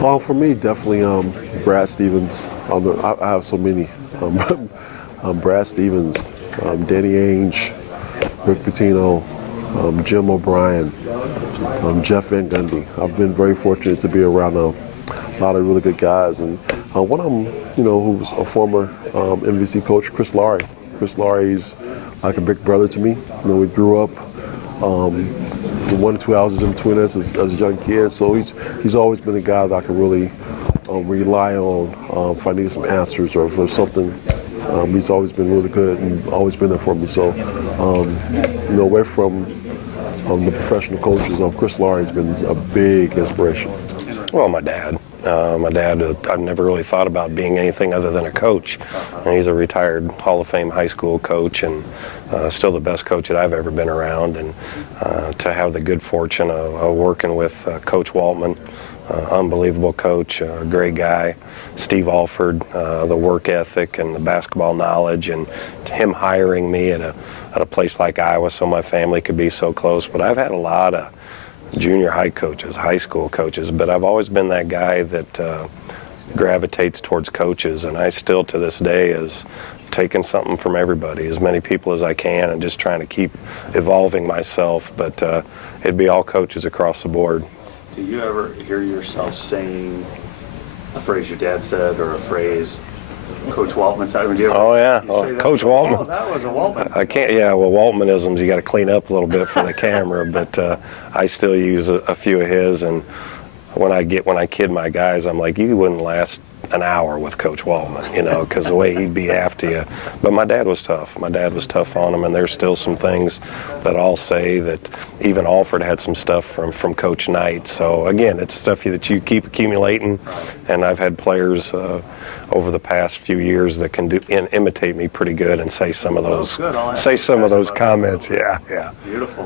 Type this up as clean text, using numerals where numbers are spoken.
For me, definitely Brad Stevens. I have so many. Brad Stevens, Danny Ainge, Rick Pitino, Jim O'Brien, Jeff Van Gundy. I've been very fortunate to be around a lot of really good guys, and one of them, who's a former MVC coach, Chris Laurie. Chris Laurie's like a big brother to me. We grew up 1 or 2 houses in between us as young kids, so he's always been a guy that I can really rely on if I need some answers or for something. He's always been really good and always been there for me. So, away from the professional coaches, Chris Laurie has been a big inspiration. Well, my dad, I've never really thought about being anything other than a coach. And he's a retired Hall of Fame high school coach and still the best coach that I've ever been around. And to have the good fortune of working with Coach Waltman, unbelievable coach, great guy. Steve Alford, the work ethic and the basketball knowledge, and him hiring me at a place like Iowa so my family could be so close. But I've had a lot of junior high coaches, high school coaches, but I've always been that guy that gravitates towards coaches, and I still to this day is taking something from everybody, as many people as I can, and just trying to keep evolving myself, but it'd be all coaches across the board. Do you ever hear yourself saying a phrase your dad said or a phrase Coach Waltman said? Oh, yeah. Coach Waltman. Oh, that was a Waltman. I can't, yeah, well, Waltmanisms, you got to clean up a little bit for the camera, but I still use a few of his, and when I kid my guys, I'm like, you wouldn't last an hour with Coach Waltman, because the way he'd be after you. But my dad was tough. My dad was tough on him, and there's still some things that I'll say that even Alford had some stuff from Coach Knight. So, again, it's stuff that you keep accumulating, and I've had players over the past few years that can imitate me pretty good and say some of those comments. Yeah. Beautiful.